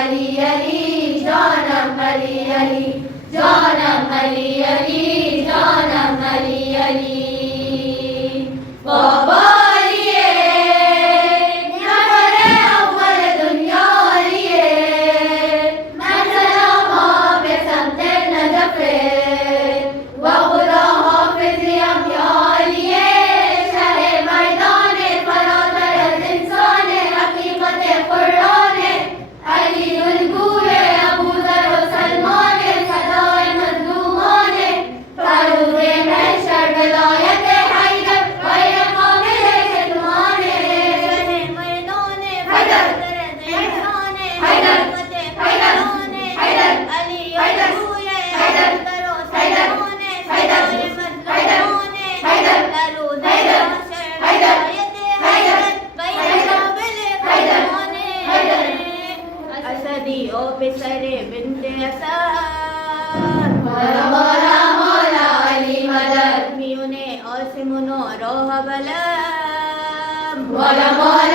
علی علی جانم علی علی جانم علی علی جانم علی علی بابا علیه نفر اول دنیا علیه مثلا ما به سمت نجفه و خدا حافظیم یا علیه شهر میدان فراتر از انسان حقیقت قرآن علی الگوی ابوذر و سلمان صدای مظلومان فروغ محشر ولایت حیدر غیر قابل کتمان میدان حیدر انسان حیدر حقیقت حیدر قرآن علی حیدر الگوی حیدر ابوذر و حیدر سلمان حیدر صدای حیدر مظلومان حیدر فروغ حیدر محشر حیدر ولایت حیدر غیر قابل حیدر کتمان حیدر اسدی و پسر بنت اسد مولا مولا مولا علی مدد میونه آسمون و راه بلند مولا مولا